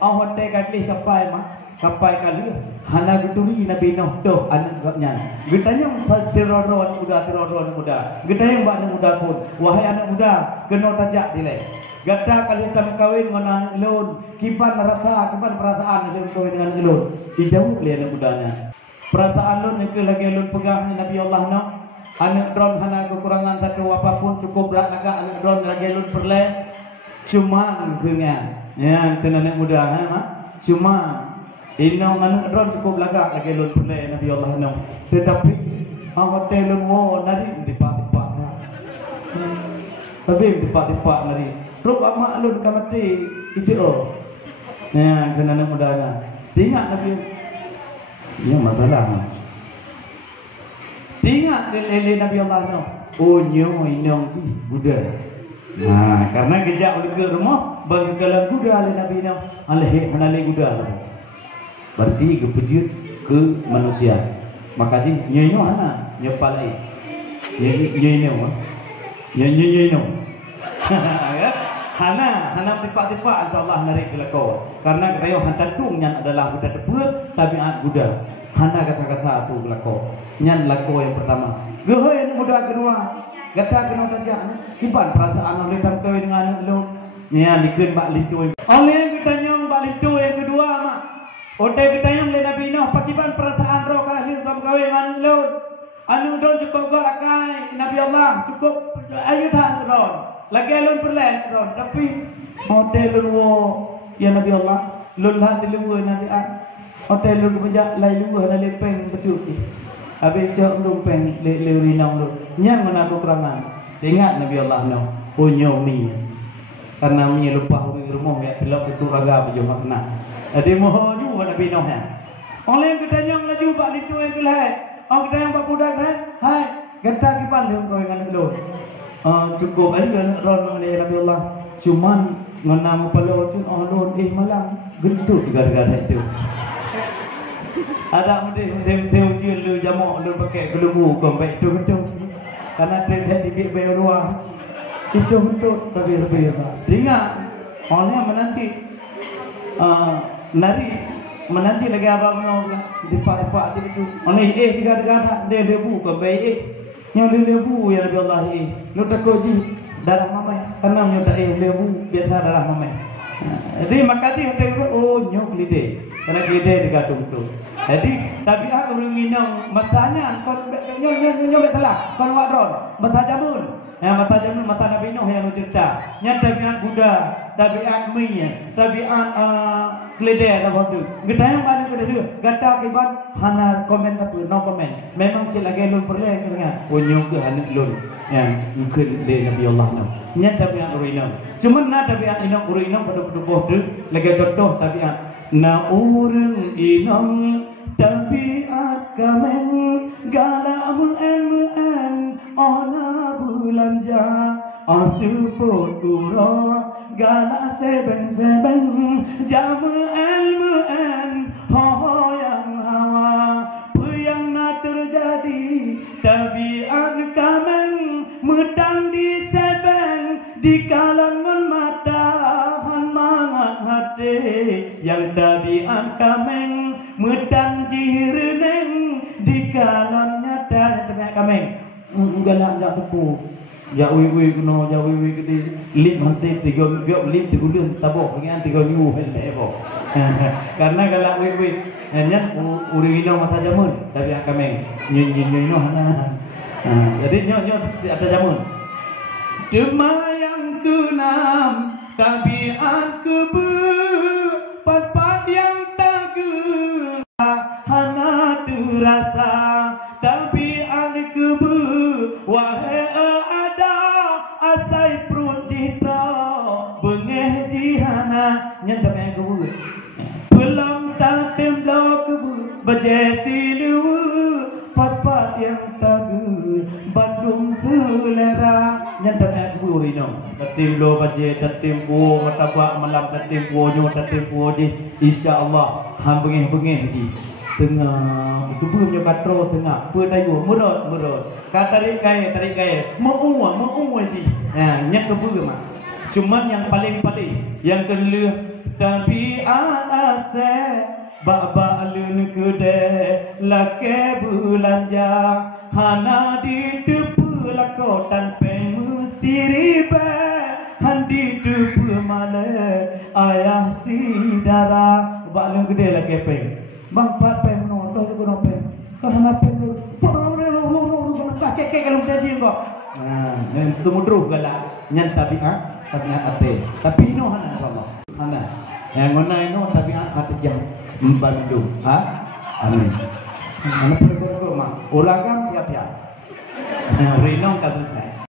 Hotel kali kapal kali hana guturi Nabi Nuh doh anak gapnya getanya satiroro muda getanya mbak anak muda pun wahai anak muda kena tajak dilai gata kali tam kawin dengan anak elon kipan perasaan elon kawin dengan elon dijauh oleh anak mudanya perasaan elon itu lagi elon pegang Nabi Allah no anak drone hana kekurangan satu apapun cukup berat agak anak drone lagi elon perle cuman kengan ya kena anak muda cuma inong anak drone cukup lagak lagi elon perle Nabi Allah no tetapi hotel elon wo nari tipak-tipak tapi tipak-tipak nari ruk amak elon kamati itu ya kena anak muda tinggal Nabi ini masalah tinggal lele Nabi Allah no oh nyo inong ti Buddha. Nah, karena kejak oleh ke rumah bagi kalan Buddha oleh Nabi no alih hanale Buddha. Berarti kepejut ke manusia. Maka ji nyo hana nyepalai. Nyo. Hana tipak-tipak insyaallah narik belako. Karena kayo hantatung nyan adalah Buddha tebut tabiat Buddha. Hana kata-kata tu belako. Nyan lako yang pertama. Gohoy yang muda kedua. Gata kena tajak kipan perasaan oleh tam kawin dengan anak lu. Ya dikeun bak litu. Oleh yang kita nyong bak litu yang kedua mak. Ote kita yang le Nabi Nuh pakipan perasaan roh kali tam kawin dengan anak lu. Anu don cukup gol akai Nabi Allah cukup ayu than ron. Lagi alun perlen ron tapi ote lu ya Nabi Allah lun lah tilu nanti ote lu bejak lai lu ada lepeng becut. Habis cak lumpeng le rinang lu nyang mana kekurangan ingat Nabi Allah no punyo mi karena mi lupa uri rumah ya telok itu raga baju makna jadi mohon ju Nabi Nuh oleh kita nyang laju bak litu yang kelai kita yang bak budak hai gata kipan lu kau dengan lu cukup aja ron oleh Nabi Allah cuman ngena mapalo cun olon malang gendut gara-gara itu ada mungkin ujian lu jamak lu pakai gelumbu kau baik tu betul karena terlihat di bayar luar itu betul tapi lebih ingat orangnya menanti nari menanti lagi abang mau di pak itu orang tiga dia lebu kau baik yang lebu ya Nabi Allah lu takut ji darah mama karena nyudah lebu biasa darah mama jadi makasih untuk nyok lide karena lide digatung tu jadi tabiat orang minum masanya kon nyok betelah kon wadron mata jamun mata Nabi Nuh yang cerita nya tabiat Buddha tabiat mi tabiat lide atau tu kita yang paling kedua gata akibat hana komen tapi no komen memang cik lagi lun perle kena nyok ke hanik lun yang ikut de Nabi Allah no nya tabiat orang cuma na tabiat inong orang pada boh tu lagi contoh tabiat na urang inong tabiat kamen galam en ona bulanja asuput ura gala seben jam en hoyang hawa puyang na terjadi tabiat kamen mutang di seben di kalangan mata mangat hati yang tabiat kameng mutang jireneng di kalangan nyata tabiat kameng galak jak tepu jak wiwi kuno jak wiwi gede lip hanti 3 lip 3 bulan tabok dengan 3 minggu hebo karena galak wiwi hanya urino mata jamun tabiat kameng nyin hana jadi nyok ada jamun demayang kenam tabiat kebu pat yang tagu hana terasa tabiat kebu wahai ada asai prutita bengeh jihana nyata yang kebu belum tak temblo kebu bejesi lu pat yang tagu Bandung selera nyata kebu rino tatim lo baje tatim po matabak malam tatim po nyo tatim po ji insyaallah ham bengeh ji tengah itu punya katro sengah pu dayu murut ka tarik kai mau ji nyak kebu mah cuman yang paling yang kedua tabiat ase baba alun kude lake bulanja hana di tupu lakotan pemusiribe handi tupu male ayah sidara balun kude lake pe bang pat pe menonton tu kono pe hana pe pakai kalau jadi kok nah itu mudruh galak nyan tabiat ate tapi ino hana insyaallah hana yang ngona ino tabiat khatijah membantu amin ana perlu mah ulangan siap ya rino kan selesai